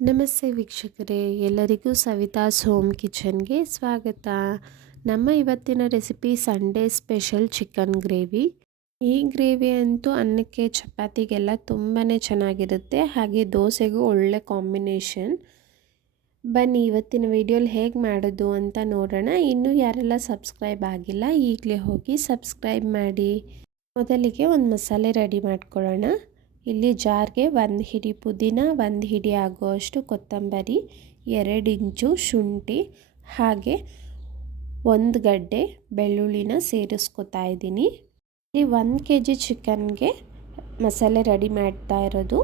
ನಮಸ್ತೆ ವೀಕ್ಷಕರೇ, ಎಲ್ಲರಿಗೂ ಸವಿತಾಸ್ ಹೋಮ್ ಕಿಚನ್ಗೆ ಸ್ವಾಗತ. ನಮ್ಮ ಇವತ್ತಿನ recipe Sunday special chicken gravy. ಈ ಗ್ರೇವಿ ಅಂತೂ ಅನ್ನಕ್ಕೆ ಚಪಾತಿಗೆಲ್ಲ ತುಂಬಾ ಚೆನ್ನಾಗಿರುತ್ತೆ, ಹಾಗೆ ದೋಸೆಗೂ ಒಳ್ಳೆ ಕಾಂಬಿನೇಷನ್. ಬನ್ನಿ, ಇವತ್ತಿನ ವಿಡಿಯೋಲಿ ಹೇಗೆ ಮಾಡೋದು ಅಂತ ನೋಡೋಣ. ಇನ್ನೂ ಯಾರೆಲ್ಲ ಸಬ್ಸ್ಕ್ರೈಬ್ ಆಗಿಲ್ಲ, ಈಗಲೇ ಹೋಗಿ ಸಬ್ಸ್ಕ್ರೈಬ್ ಮಾಡಿ. ಮೊದಲಿಗೆ ಒಂದು ಮಸಾಲೆ ರೆಡಿ ಮಾಡ್ಕೊಳ್ಳೋಣ. ಇಲ್ಲಿ ಜಾರ್ಗೆ ಒಂದು ಹಿಡಿ ಪುದೀನ, ಒಂದು ಹಿಡಿ ಆಗುವಷ್ಟು ಕೊತ್ತಂಬರಿ, ಎರಡು ಇಂಚು ಶುಂಠಿ, ಹಾಗೆ ಒಂದು ಗಡ್ಡೆ ಬೆಳ್ಳುಳ್ಳಿನ ಸೇರಿಸ್ಕೊತಾ ಇದ್ದೀನಿ. ಇಲ್ಲಿ ಒಂದು ಕೆ ಜಿ ಚಿಕನ್ಗೆ ಮಸಾಲೆ ರೆಡಿ ಮಾಡ್ತಾ ಇರೋದು.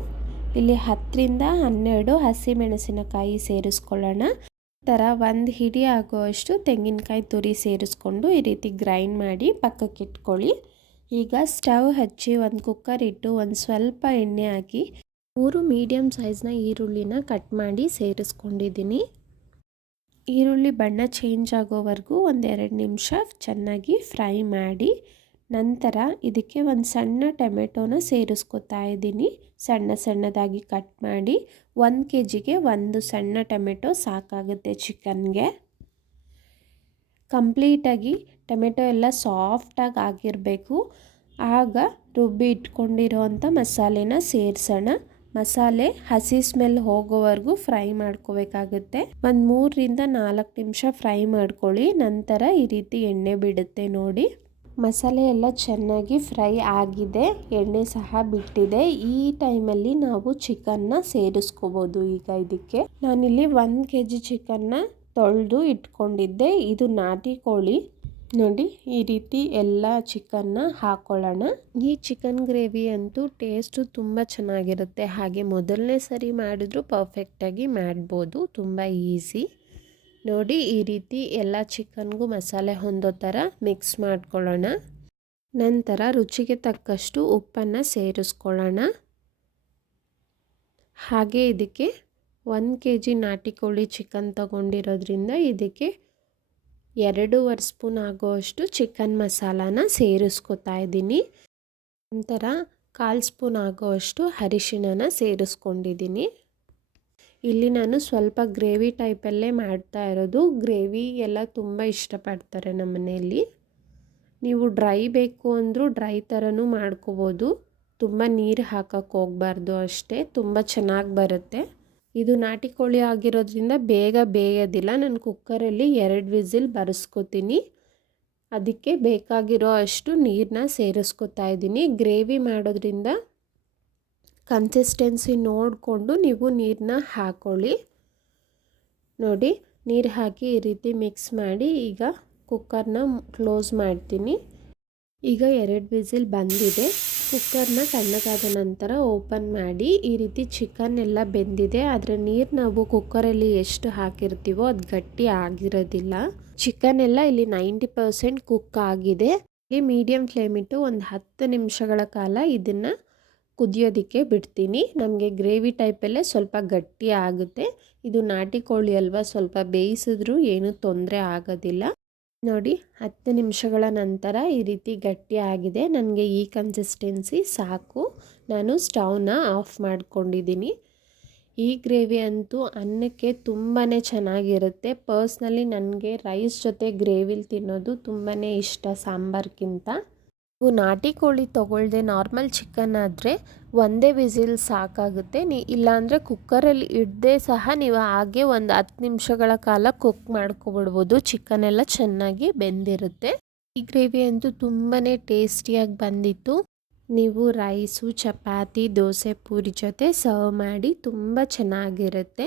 ಇಲ್ಲಿ ಹತ್ತರಿಂದ ಹನ್ನೆರಡು ಹಸಿ ಮೆಣಸಿನಕಾಯಿ ಸೇರಿಸ್ಕೊಳ್ಳೋಣ. ಥರ ಒಂದು ಹಿಡಿ ಆಗುವಷ್ಟು ತೆಂಗಿನಕಾಯಿ ತುರಿ ಸೇರಿಸ್ಕೊಂಡು ಈ ರೀತಿ ಗ್ರೈಂಡ್ ಮಾಡಿ ಪಕ್ಕಕ್ಕೆ ಇಟ್ಕೊಳ್ಳಿ ಈಗ ಸ್ಟವ್ ಹಚ್ಚಿ ಒಂದು ಕುಕ್ಕರ್ ಇಟ್ಟು ಒಂದು ಸ್ವಲ್ಪ ಎಣ್ಣೆ ಹಾಕಿ ಮೂರು ಮೀಡಿಯಮ್ ಸೈಜ್ನ ಈರುಳ್ಳಿನ ಕಟ್ ಮಾಡಿ ಸೇರಿಸ್ಕೊಂಡಿದ್ದೀನಿ. ಈರುಳ್ಳಿ ಬಣ್ಣ ಚೇಂಜ್ ಆಗೋವರೆಗೂ ಒಂದೆರಡು ನಿಮಿಷ ಚೆನ್ನಾಗಿ ಫ್ರೈ ಮಾಡಿ ನಂತರ ಇದಕ್ಕೆ ಒಂದು ಸಣ್ಣ ಟೊಮೆಟೊನ ಸೇರಿಸ್ಕೊತಾ ಇದ್ದೀನಿ. ಸಣ್ಣ ಸಣ್ಣದಾಗಿ ಕಟ್ ಮಾಡಿ ಒಂದು ಕೆ ಜಿಗೆ ಒಂದು ಸಣ್ಣ ಟೊಮೆಟೊ ಸಾಕಾಗುತ್ತೆ ಚಿಕನ್ಗೆ. ಕಂಪ್ಲೀಟಾಗಿ ಟೊಮೆಟೊ ಎಲ್ಲ ಸಾಫ್ಟಾಗಿ ಆಗಿರಬೇಕು. ಆಗ ರುಬ್ಬಿ ಇಟ್ಕೊಂಡಿರೋವಂಥ ಮಸಾಲೆನ ಸೇರಿಸೋಣ. ಮಸಾಲೆ ಹಸಿ ಸ್ಮೆಲ್ ಹೋಗೋವರೆಗೂ ಫ್ರೈ ಮಾಡ್ಕೋಬೇಕಾಗುತ್ತೆ. ಒಂದು ಮೂರರಿಂದ ನಾಲ್ಕು ನಿಮಿಷ ಫ್ರೈ ಮಾಡ್ಕೊಳ್ಳಿ. ನಂತರ ಈ ರೀತಿ ಎಣ್ಣೆ ಬಿಡುತ್ತೆ ನೋಡಿ. ಮಸಾಲೆ ಎಲ್ಲ ಚೆನ್ನಾಗಿ ಫ್ರೈ ಆಗಿದೆ. ಎಣ್ಣೆ ಸಹ ಬಿಟ್ಟಿದೆ. ಈ ಟೈಮಲ್ಲಿ ನಾವು ಚಿಕನ್ನ ಸೇರಿಸ್ಕೋಬೋದು ಈಗ ಇದಕ್ಕೆ. ನಾನಿಲ್ಲಿ ಒಂದು ಕೆ ಜಿ ಚಿಕನ್ನ ತೊಳೆದು ಇಟ್ಕೊಂಡಿದ್ದೆ. ಇದು ನಾಟಿ ಕೋಳಿ. ನೋಡಿ, ಈ ರೀತಿ ಎಲ್ಲ ಚಿಕನ್ನ ಹಾಕ್ಕೊಳ್ಳೋಣ ಈ ಚಿಕನ್ ಗ್ರೇವಿ ಅಂತೂ ಟೇಸ್ಟು ತುಂಬ ಚೆನ್ನಾಗಿರುತ್ತೆ. ಹಾಗೆ ಮೊದಲನೇ ಸರಿ ಮಾಡಿದ್ರು ಪರ್ಫೆಕ್ಟಾಗಿ ಮಾಡ್ಬೋದು, ತುಂಬ ಈಸಿ. ನೋಡಿ, ಈ ರೀತಿ ಎಲ್ಲ ಚಿಕನ್ಗೂ ಮಸಾಲೆ ಹೊಂದೋ ಥರ ಮಿಕ್ಸ್ ಮಾಡ್ಕೊಳ್ಳೋಣ. ನಂತರ ರುಚಿಗೆ ತಕ್ಕಷ್ಟು ಉಪ್ಪನ್ನು ಸೇರಿಸ್ಕೊಳ್ಳೋಣ. ಹಾಗೆ ಇದಕ್ಕೆ ಒಂದು ಕೆ ಜಿ ನಾಟಿ ಕೋಳಿ ಚಿಕನ್ ತಗೊಂಡಿರೋದ್ರಿಂದ ಇದಕ್ಕೆ ಎರಡೂವರೆ ಸ್ಪೂನ್ ಆಗೋವಷ್ಟು ಚಿಕನ್ ಮಸಾಲಾನ ಸೇರಿಸ್ಕೊತಾ ಇದ್ದೀನಿ. ನಂತರ ಕಾಲು ಸ್ಪೂನ್ ಆಗೋವಷ್ಟು ಅರಿಶಿಣನ ಸೇರಿಸ್ಕೊಂಡಿದ್ದೀನಿ. ಇಲ್ಲಿ ನಾನು ಸ್ವಲ್ಪ ಗ್ರೇವಿ ಟೈಪಲ್ಲೇ ಮಾಡ್ತಾ ಇರೋದು. ಗ್ರೇವಿ ಎಲ್ಲ ತುಂಬ ಇಷ್ಟಪಡ್ತಾರೆ ನಮ್ಮ ಮನೆಯಲ್ಲಿ. ನೀವು ಡ್ರೈ ಬೇಕು ಅಂದರೂ ಡ್ರೈ ಥರನೂ ಮಾಡ್ಕೋಬೋದು. ತುಂಬ ನೀರು ಹಾಕಕ್ಕೆ ಹೋಗಬಾರ್ದು ಅಷ್ಟೇ. ತುಂಬ ಚೆನ್ನಾಗಿ ಬರುತ್ತೆ. ಇದು ನಾಟಿ ಕೋಳಿ ಆಗಿರೋದ್ರಿಂದ ಬೇಗ ಬೇಯೋದಿಲ್ಲ. ನಾನು ಕುಕ್ಕರಲ್ಲಿ ಎರಡು ವಿಸಿಲ್ ಬರೆಸ್ಕೊತೀನಿ. ಅದಕ್ಕೆ ಬೇಕಾಗಿರೋ ಅಷ್ಟು ನೀರನ್ನ ಸೇರಿಸ್ಕೊತಾ ಇದ್ದೀನಿ. ಗ್ರೇವಿ ಮಾಡೋದ್ರಿಂದ ಕನ್ಸಿಸ್ಟೆನ್ಸಿ ನೋಡಿಕೊಂಡು ನೀವು ನೀರನ್ನ ಹಾಕೊಳ್ಳಿ. ನೋಡಿ, ನೀರು ಹಾಕಿ ಈ ರೀತಿ ಮಿಕ್ಸ್ ಮಾಡಿ ಈಗ ಕುಕ್ಕರ್ನ ಕ್ಲೋಸ್ ಮಾಡ್ತೀನಿ. ಈಗ ಎರಡು ವಿಸಿಲ್ ಬಂದಿದೆ. ಕುಕ್ಕರ್ನ ತಣ್ಣಗಾದ ನಂತರ ಓಪನ್ ಮಾಡಿ ಈ ರೀತಿ ಚಿಕನ್ ಎಲ್ಲ ಬೆಂದಿದೆ. ಆದರೆ ನೀರು ನಾವು ಕುಕ್ಕರಲ್ಲಿ ಎಷ್ಟು ಹಾಕಿರ್ತೀವೋ ಅದು ಗಟ್ಟಿ ಆಗಿರೋದಿಲ್ಲ. ಚಿಕನ್ ಎಲ್ಲ ಇಲ್ಲಿ ನೈಂಟಿ ಪರ್ಸೆಂಟ್ ಕುಕ್ ಆಗಿದೆ. ಇಲ್ಲಿ ಮೀಡಿಯಮ್ ಫ್ಲೇಮ್ ಇಟ್ಟು ಒಂದು ಹತ್ತು ನಿಮಿಷಗಳ ಕಾಲ ಇದನ್ನು ಕುದಿಯೋದಕ್ಕೆ ಬಿಡ್ತೀನಿ. ನಮಗೆ ಗ್ರೇವಿ ಟೈಪಲ್ಲೇ ಸ್ವಲ್ಪ ಗಟ್ಟಿ ಆಗುತ್ತೆ. ಇದು ನಾಟಿ ಕೋಳಿ ಅಲ್ವಾ ಸ್ವಲ್ಪ ಬೇಯಿಸಿದ್ರೂ ಏನೂ ತೊಂದರೆ ಆಗೋದಿಲ್ಲ. ನೋಡಿ, ಹತ್ತು ನಿಮಿಷಗಳ ನಂತರ ಈ ರೀತಿ ಗಟ್ಟಿಯಾಗಿದೆ ನನಗೆ ಈ ಕನ್ಸಿಸ್ಟೆನ್ಸಿ ಸಾಕು. ನಾನು ಸ್ಟವ್ನ ಆಫ್ ಮಾಡ್ಕೊಂಡಿದ್ದೀನಿ. ಈ ಗ್ರೇವಿ ಅಂತೂ ಅನ್ನಕ್ಕೆ ತುಂಬಾ ಚೆನ್ನಾಗಿರುತ್ತೆ. ಪರ್ಸ್ನಲಿ ನನಗೆ ರೈಸ್ ಜೊತೆ ಗ್ರೇವಿಲಿ ತಿನ್ನೋದು ತುಂಬಾ ಇಷ್ಟ ಸಾಂಬಾರ್ಗಿಂತ ನೀವು ನಾಟಿ ಕೋಳಿ ತೊಗೊಳ್ದೆ ನಾರ್ಮಲ್ ಚಿಕನ್ ಆದರೆ ಒಂದೇ ವಿಸಿಲ್ ಸಾಕಾಗುತ್ತೆ. ನೀ ಇಲ್ಲಾಂದರೆ ಕುಕ್ಕರಲ್ಲಿ ಇಡದೆ ಸಹ ನೀವು ಹಾಗೆ ಒಂದು ಹತ್ತು ನಿಮಿಷಗಳ ಕಾಲ ಕುಕ್ ಮಾಡ್ಕೊಬಿಡ್ಬೋದು. ಚಿಕನ್ ಎಲ್ಲ ಚೆನ್ನಾಗಿ ಬೆಂದಿರುತ್ತೆ. ಈ ಗ್ರೇವಿ ಅಂತೂ ತುಂಬಾ ಟೇಸ್ಟಿಯಾಗಿ ಬಂದಿತ್ತು. ನೀವು ರೈಸು, ಚಪಾತಿ, ದೋಸೆ, ಪೂರಿ ಜೊತೆ ಸರ್ವ್ ಮಾಡಿ ತುಂಬ ಚೆನ್ನಾಗಿರುತ್ತೆ.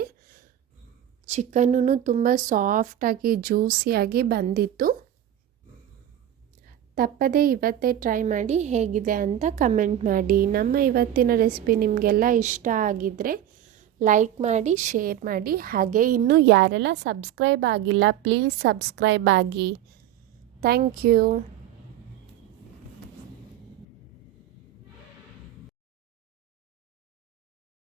ಚಿಕನ್ನು ತುಂಬ ಸಾಫ್ಟಾಗಿ, ಜ್ಯೂಸಿಯಾಗಿ ಬಂದಿತ್ತು. ತಪ್ಪದೇ ಇವತ್ತೇ ಟ್ರೈ ಮಾಡಿ ಹೇಗಿದೆ ಅಂತ ಕಮೆಂಟ್ ಮಾಡಿ. ನಮ್ಮ ಇವತ್ತಿನ ರೆಸಿಪಿ ನಿಮಗೆಲ್ಲ ಇಷ್ಟ ಆಗಿದ್ದರೆ ಲೈಕ್ ಮಾಡಿ ಶೇರ್ ಮಾಡಿ. ಹಾಗೆ ಇನ್ನೂ ಯಾರೆಲ್ಲ ಸಬ್ಸ್ಕ್ರೈಬ್ ಆಗಿಲ್ಲ ಪ್ಲೀಸ್ ಸಬ್ಸ್ಕ್ರೈಬ್ ಆಗಿ. Thank you